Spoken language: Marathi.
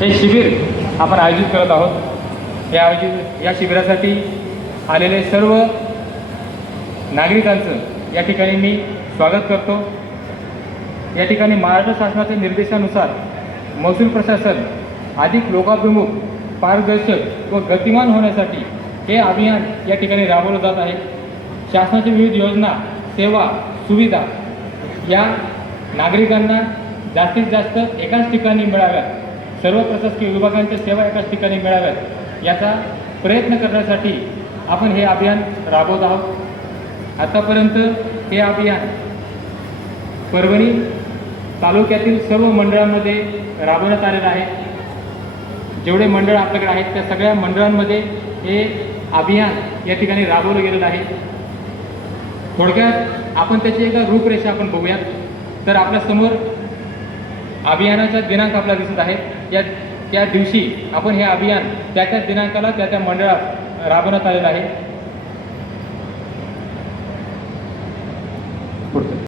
हे शिबिर आपण आयोजित करत आहोत। या शिबिरासाठी आलेले सर्व नागरिकांचं या ठिकाणी मी स्वागत करतो। या ठिकाणी महाराष्ट्र शासनाच्या निर्देशानुसार महसूल प्रशासन अधिक लोकाभिमुख, पारदर्शक व गतिमान होण्यासाठी हे अभियान या ठिकाणी राबवलं जात आहे। शासनाच्या विविध योजना, सेवा, सुविधा या नागरिकांना जास्तीत जास्त एकाच ठिकाणी मिळाव्यात, सर्व प्रशासकीय विभागांच्या सेवा एकाच ठिकाणी मिळाव्यात याचा प्रयत्न करण्यासाठी आपण हे अभियान राबवत आहोत। आतापर्यंत हे अभियान परभणी तालुक्यातील सर्व मंडळांमध्ये राबवण्यात आलेलं आहे। जेवढे मंडळ आपल्याकडे आहेत त्या सगळ्या मंडळांमध्ये हे अभियान या ठिकाणी राबवलं गेलेलं आहे। थोडक्यात आपण त्याची एक रूपरेषा आपण बघूयात। तर आपल्या समोर अभियानाचा दिनांक आपला दिसत आहे। त्या दिवशी आपण हे अभियान त्या दिनांकाला त्या मंडळात राबवण्यात आलेलं आहे।